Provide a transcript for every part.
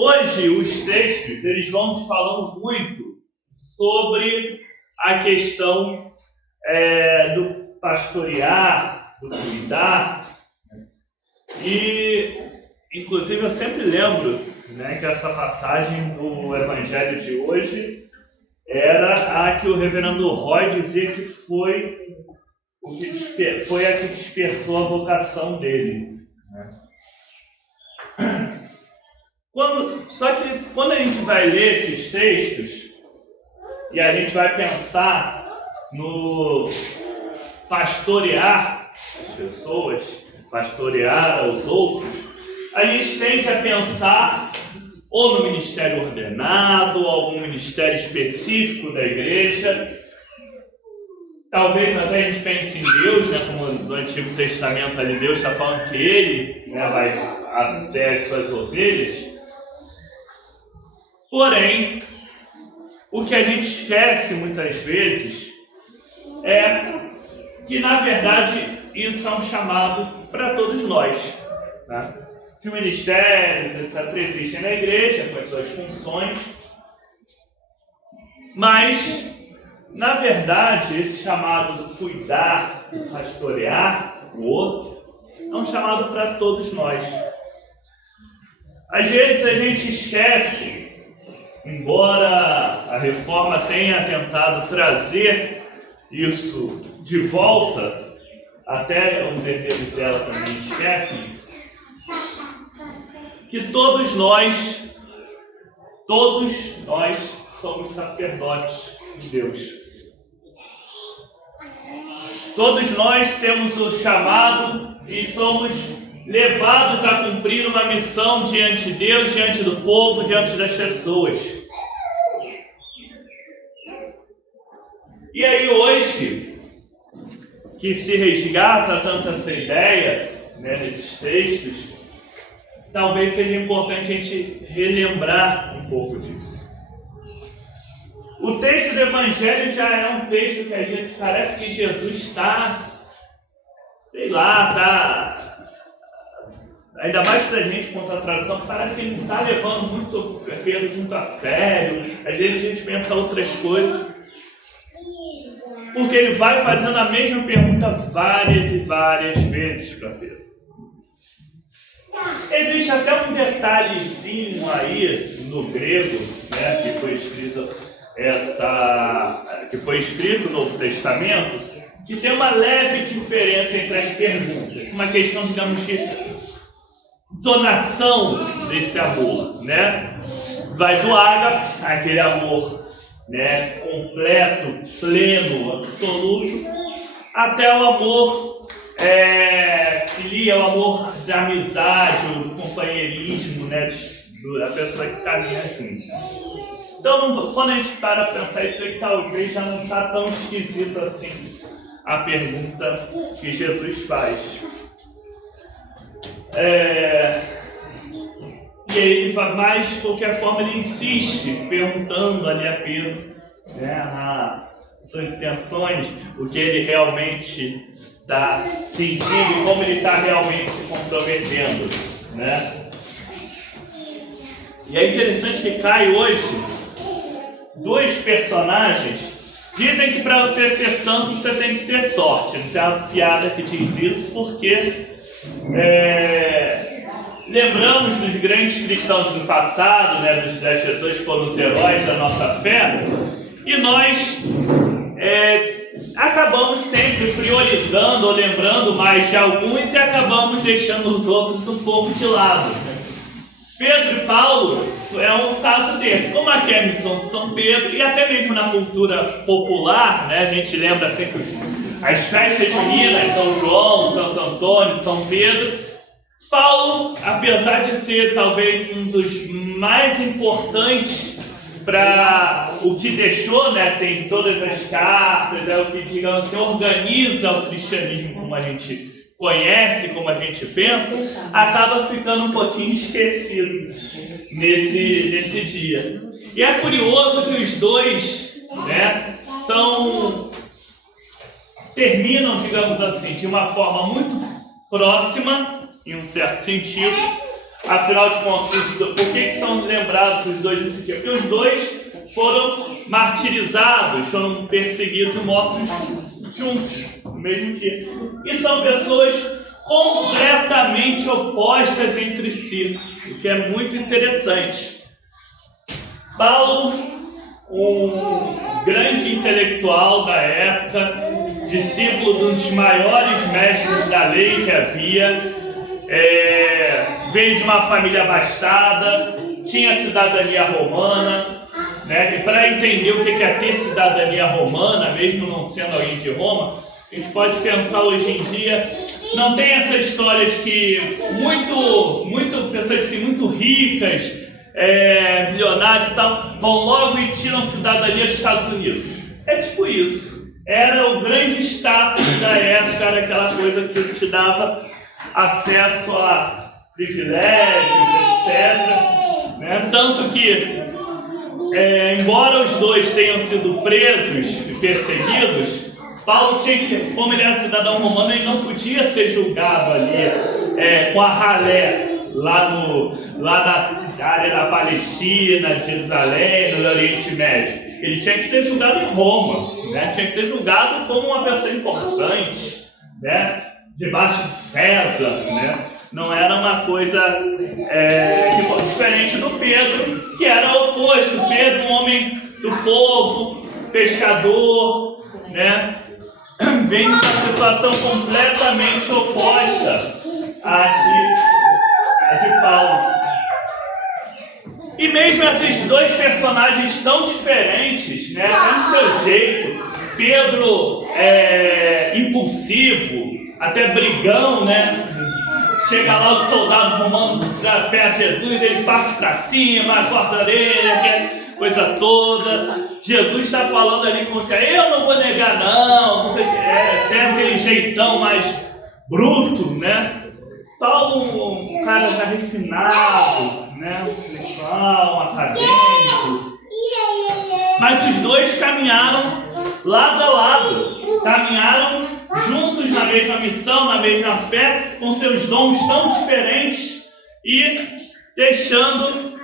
Hoje, os textos, eles vão nos falando muito sobre a questão do pastorear, do cuidar. E, inclusive, eu sempre lembro, que essa passagem do Evangelho de hoje era a que o reverendo Roy dizia que foi a que despertou a vocação dele. Só que quando a gente vai ler esses textos e a gente vai pensar no pastorear as pessoas, pastorear os outros, a gente tende a pensar ou no ministério ordenado, ou algum ministério específico da igreja. Talvez até a gente pense em Deus, como no Antigo Testamento ali Deus está falando que Ele vai até as suas ovelhas. Porém, o que a gente esquece muitas vezes é que, na verdade, isso é um chamado para todos nós. Que ministérios, etc., existem na igreja com as suas funções, mas, na verdade, esse chamado do cuidar, do pastorear o outro, é um chamado para todos nós. Às vezes a gente esquece, embora a reforma tenha tentado trazer isso de volta, até os herdeiros dela também esquecem, que todos nós somos sacerdotes de Deus. Todos nós temos o chamado e somos levados a cumprir uma missão diante de Deus, diante do povo, diante das pessoas. E aí hoje, que se resgata tanto essa ideia, nesses textos, talvez seja importante a gente relembrar um pouco disso. O texto do Evangelho já é um texto que às vezes parece que Jesus está, ainda mais pra gente contra a tradução, parece que ele não está levando muito Pedro muito a sério. Às vezes a gente pensa outras coisas, porque ele vai fazendo a mesma pergunta várias e várias vezes para Pedro. Existe até um detalhezinho aí no grego, que foi escrito no Novo Testamento, que tem uma leve diferença entre as perguntas, uma questão, digamos, de donação desse amor, Vai do ágape, aquele amor, completo, pleno, absoluto, até o amor filia, o amor da amizade, do companheirismo, da pessoa que caminha junto. Então, quando a gente para pensar isso aí, talvez já não está tão esquisito assim a pergunta que Jesus faz. E aí ele vai mais, de qualquer forma, ele insiste, perguntando ali a Pedro, suas intenções, o que ele realmente está sentindo e como ele está realmente se comprometendo, E é interessante que cai hoje dois personagens. Dizem que para você ser santo você tem que ter sorte. Tem uma piada que diz isso, porque lembramos dos grandes cristãos do passado, das pessoas que foram os heróis da nossa fé, e nós acabamos sempre priorizando ou lembrando mais de alguns e acabamos deixando os outros um pouco de lado. Pedro e Paulo é um caso desse. Como aqui é a missão de São Pedro, e até mesmo na cultura popular, a gente lembra sempre as festas juninas, São João, Santo Antônio, São Pedro. Paulo, apesar de ser talvez um dos mais importantes para o que deixou, tem todas as cartas, é o que, digamos assim, organiza o cristianismo como a gente conhece, como a gente pensa, acaba ficando um pouquinho esquecido nesse dia. E é curioso que os dois, terminam, digamos assim, de uma forma muito próxima, em um certo sentido. Afinal de contas, por que são Atos, os dois não sei o quê, porque os dois foram martirizados, foram perseguidos e mortos juntos, no mesmo dia. E são pessoas completamente opostas entre si, o que é muito interessante. Paulo, um grande intelectual da época, discípulo de um dos maiores mestres da lei que havia, veio de uma família abastada, tinha cidadania romana, né? E para entender o que é ter cidadania romana, mesmo não sendo alguém de Roma, a gente pode pensar hoje em dia, não tem essa história de que pessoas assim, muito ricas, milionários e tal, vão logo e tiram cidadania dos Estados Unidos. É tipo isso. Era o grande status da época, era aquela coisa que te dava acesso a privilégios, etc. Né? Tanto que, embora os dois tenham sido presos e perseguidos, Paulo tinha que, como ele era cidadão romano, ele não podia ser julgado ali com a ralé, lá na área da Palestina, de Jerusalém, no Oriente Médio. Ele tinha que ser julgado em Roma, né? Tinha que ser julgado como uma pessoa importante, né? Debaixo de César, né? Não era uma coisa diferente do Pedro, que era o oposto. Pedro, um homem do povo, pescador, né? Vem de uma situação completamente oposta à de Paulo. E mesmo esses dois personagens tão diferentes, né, tem seu jeito, Pedro impulsivo, até brigão, né? Chega lá o soldado romano perto de Jesus, ele parte para cima, corta a orelha, coisa toda. Jesus está falando ali com você, eu não vou negar não sei o que, tem aquele jeitão mais bruto, né? Paulo, um cara já refinado, né? Intelectual, acadêmico. Mas os dois caminharam lado a lado, caminharam juntos na mesma missão, na mesma fé, com seus dons tão diferentes e deixando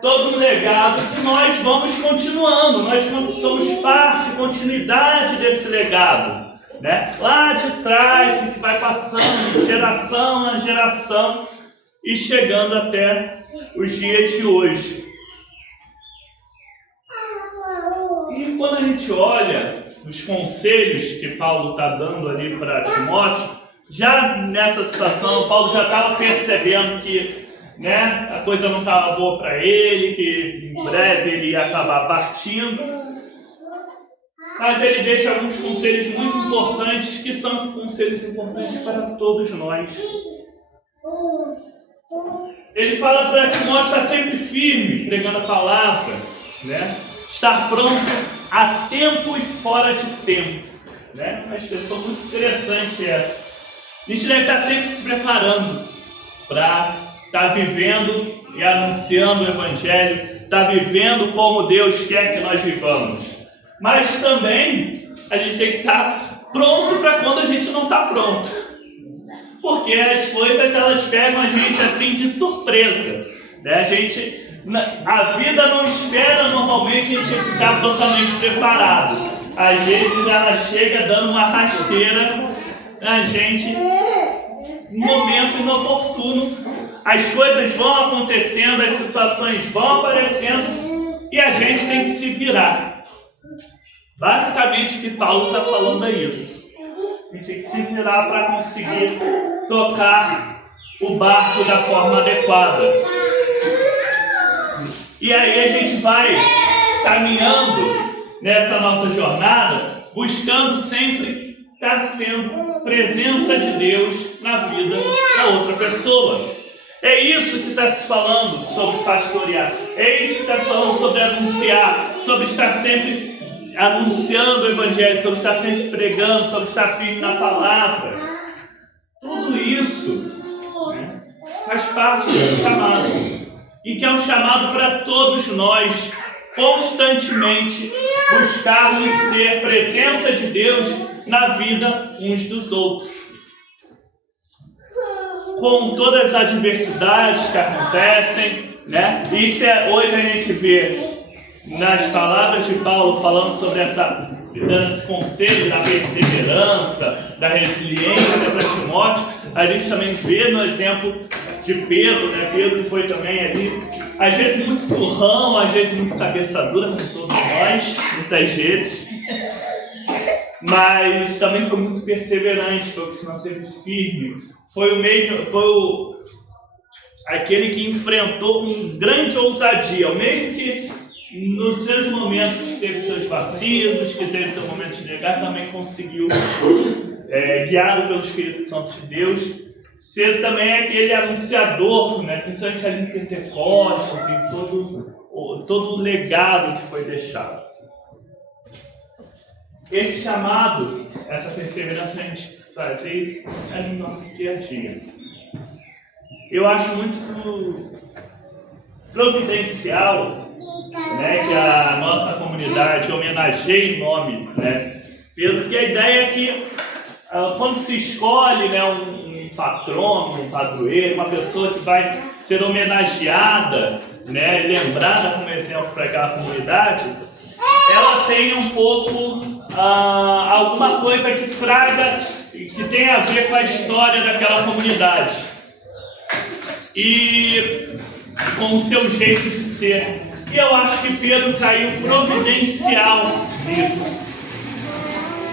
todo um legado que nós vamos continuando, nós somos parte, continuidade desse legado, né? Lá de trás, que vai passando de geração a geração e chegando até os dias de hoje. E quando a gente olha os conselhos que Paulo está dando ali para Timóteo, já nessa situação, Paulo já estava percebendo que, né, a coisa não estava boa para ele, que em breve ele ia acabar partindo. Mas ele deixa alguns conselhos muito importantes, que são conselhos importantes para todos nós. Ele fala para Timóteo estar sempre firme, pregando a palavra, né? Estar pronto a tempo e fora de tempo, né? Uma expressão muito interessante essa. A gente deve estar sempre se preparando para estar vivendo e anunciando o Evangelho, estar vivendo como Deus quer que nós vivamos. Mas também a gente tem que estar pronto para quando a gente não está pronto. Porque as coisas, elas pegam a gente assim de surpresa, né? A vida não espera normalmente a gente ficar totalmente preparado. Às vezes ela chega dando uma rasteira na gente no momento inoportuno. As coisas vão acontecendo, as situações vão aparecendo e a gente tem que se virar. Basicamente o que Paulo está falando é isso. A gente tem que se virar para conseguir tocar o barco da forma adequada. E aí a gente vai caminhando nessa nossa jornada, buscando sempre estar sendo presença de Deus na vida da outra pessoa. É isso que está se falando sobre pastorear. É isso que está se falando sobre anunciar, sobre estar sempre anunciando o Evangelho, sobre estar sempre pregando, sobre estar firme na palavra. Tudo isso, né, faz parte do chamado. E que é um chamado para todos nós, constantemente buscarmos ser presença de Deus na vida uns dos outros. Com todas as adversidades que acontecem, né? Hoje a gente vê nas palavras de Paulo falando sobre dando esse conselho da perseverança, da resiliência para Timóteo. A gente também vê no exemplo de Pedro, né? Pedro foi também ali, às vezes muito turrão, às vezes muito cabeça dura, como todos nós, muitas vezes. Mas também foi muito perseverante, foi o que se manteve firme. Aquele que enfrentou com grande ousadia, o mesmo que nos seus momentos que teve seus vacilos, que teve seus momentos de negar, também conseguiu, guiado pelo Espírito Santo de Deus, ser também aquele anunciador, né, principalmente ali em Pentecostes e todo o legado que foi deixado. Esse chamado, essa perseverança, a gente fazer isso no nosso dia a dia. Eu acho muito providencial, né, que a nossa comunidade homenageie o nome, né, porque a ideia é que quando se escolhe, né, um patrono, um padroeiro, uma pessoa que vai ser homenageada, né, lembrada como exemplo para aquela comunidade, ela tenha um pouco alguma coisa que traga, que tenha a ver com a história daquela comunidade e com o seu jeito de ser. E eu acho que Pedro caiu providencial nisso,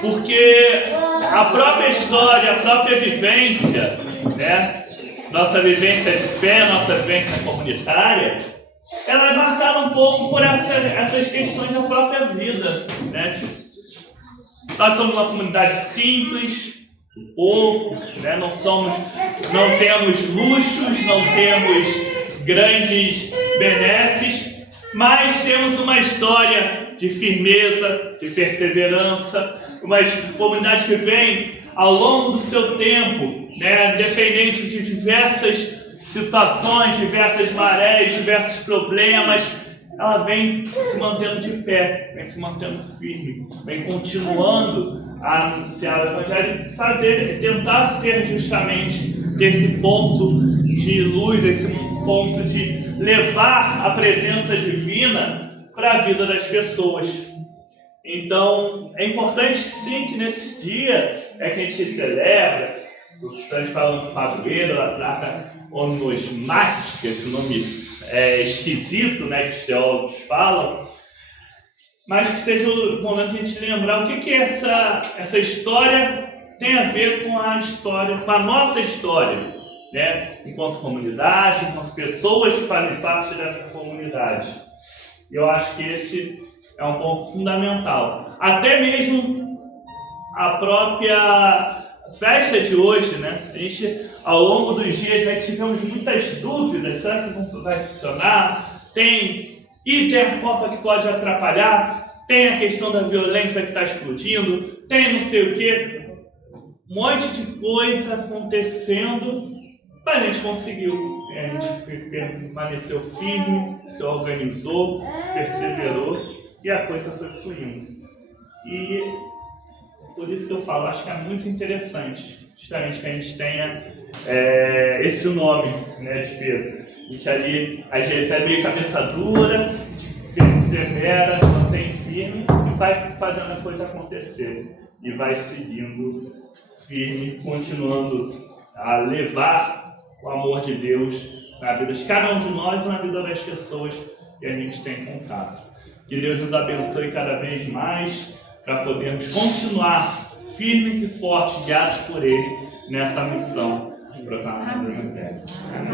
porque a própria história, a própria vivência, né, nossa vivência de fé, nossa vivência comunitária, ela é marcada um pouco por essas questões da própria vida, né? Nós somos uma comunidade simples, povo, né? Não temos luxos, não temos grandes benesses, mas temos uma história de firmeza, de perseverança, uma comunidade que vem ao longo do seu tempo, né, dependente de diversas situações, diversas marés, diversos problemas, ela vem se mantendo de pé, vem se mantendo firme, vem continuando a anunciar o Evangelho e tentar ser justamente esse ponto de luz, esse ponto de levar a presença divina para a vida das pessoas. Então, é importante sim que nesse dia que a gente celebra, estamos falando do padroeiro, ela trata onosmática, esse nome esquisito, né, que os teólogos falam, mas que seja o momento de a gente lembrar o que essa história tem a ver com a história, com a nossa história, né, enquanto comunidade, enquanto pessoas que fazem parte dessa comunidade. Eu acho que esse é um ponto fundamental. Até mesmo a própria festa de hoje, né? A gente, ao longo dos dias, né, tivemos muitas dúvidas. Será que vai funcionar? Tem a Copa que pode atrapalhar, tem a questão da violência que está explodindo, tem não sei o quê. Um monte de coisa acontecendo, mas a gente conseguiu. A gente permaneceu firme, se organizou, perseverou e a coisa foi fluindo. E por isso que eu falo, acho que é muito interessante, justamente que a gente tenha esse nome, né, de Pedro. A gente ali, às vezes, é meio cabeça dura, persevera, mantém firme e vai fazendo a coisa acontecer. E vai seguindo firme, continuando a levar o amor de Deus na vida de cada um de nós e na vida das pessoas que a gente tem contato. Que Deus nos abençoe cada vez mais para podermos continuar firmes e fortes, guiados por Ele nessa missão de proclamação do Evangelho. Amém.